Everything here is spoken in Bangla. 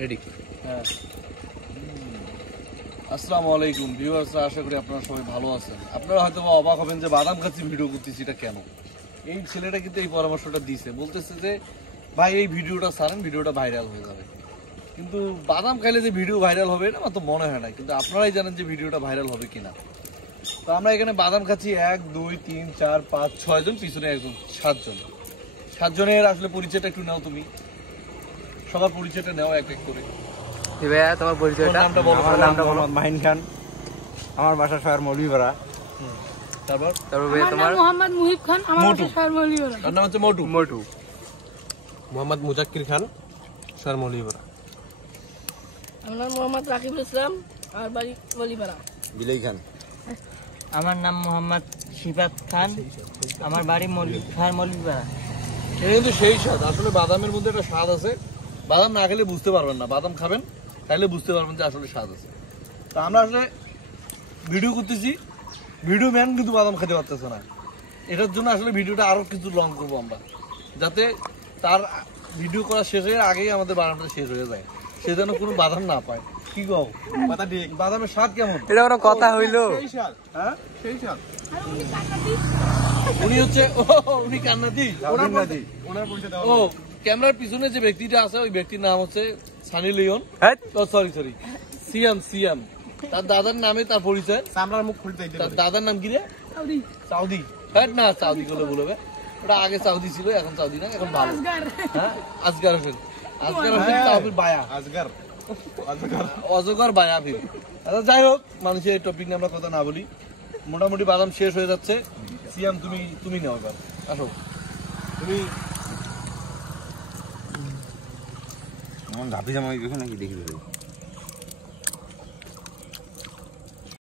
রেডি। হ্যাঁ। আসসালামু আলাইকুম ভিউয়ার্স, আশা করি আপনারা সবাই ভালো আছেন। আপনারা হয়তো অবাক হবেন যে বাদাম খাচ্ছি ভিডিও করতেছি, এটা কেন? এই ছেলেটা কিন্তু এই পরামর্শটা দিয়েছে, বলতেছে যে ভাই এই ভিডিওটা ছাড়েন, ভিডিওটা ভাইরাল হয়ে যাবে। কিন্তু বাদাম খাইলে যে ভিডিও ভাইরাল হবে এটা আমার তো মনে হয় না, কিন্তু আপনারাই জানেন যে ভিডিওটা ভাইরাল হবে কিনা। তো আমরা এখানে বাদাম খাচ্ছি 1 2 3 4 5 6 জন, পিছনে একজন, 7 জন। 7 জনের আসলে পরিচয়টা একটু নাও, তুমি সবার পরিচয়টা নাও এক এক করে। ভাইয়া তোমার পরিচয়টা? নামটা বলো। আমার নাম মোহাম্মদ মাহিন খান, আমার বাসা শহর মৌলভীপাড়া। তারপর ভাইয়া তোমার? মোহাম্মদ মুহিব খান, আমার বাসা শহর মৌলভীপাড়া। তার নাম হচ্ছে মোটু। মোটু। মোহাম্মদ মুজাক্কির খান, শহর মৌলভীপাড়া। আমার নাম মোহাম্মদ রাকিবুল ইসলাম, আমার বাড়ি মৌলভীপাড়া। বিলাই খান। আমার নাম মোহাম্মদ শিফাত খান, আমার বাড়ি মৌলভীপাড়া। এটা কিন্তু সেই স্বাদ, আসলে বাদামের মধ্যে একটা স্বাদ আছে, বাদাম না খেলে বুঝতে পারবেন না, বাদাম খাবেন তাহলে বুঝতে পারবেন যে আসলে স্বাদ আছে। তা আমরা আসলে ভিডিও করতেছি, ভিডিও ম্যান কিন্তু বাদাম খেতে পারতেছে না। এটার জন্য আসলে ভিডিওটা আরো কিছু লং করবো আমরা, যাতে তার ভিডিও করা শেষের আগেই আমাদের বাদামটা শেষ হয়ে যায়, সে যেন কোনো বাদাম না পায়। কি কও? বাদামের স্বাদ কেমন? এটা কোনো কথা হইলো? হ্যাঁ, সেই স্বাদ। উনি হচ্ছে উনি কান্নাতি। ও ক্যামেরার পিছনে যে ব্যক্তিটা আছে ওই ব্যক্তির নাম হচ্ছে সানি লিওন। সরি সিয়াম। তার দাদার নামে তার পরিচয়। সামরার মুখ খুলতে তার দাদার নাম কি রে? সাউদি। হ্যাঁ না, সাউদি বলে বলবে, ওটা আগে সাউদি ছিল, এখন সাউদি না, এখন ভালো। হ্যাঁ, আজগার হোসেন সাউদির বায়া। অজগর বায়া ফির। আচ্ছা যাই হোক, মানুষের এই টপিক নিয়ে আমরা কথা না বলি। মোটামুটি বাদাম শেষ হয়ে যাচ্ছে। সিয়াম তুমি নাও এবার, আসো তুমি। আমার ঝাঁপি জামা নাকি দেখি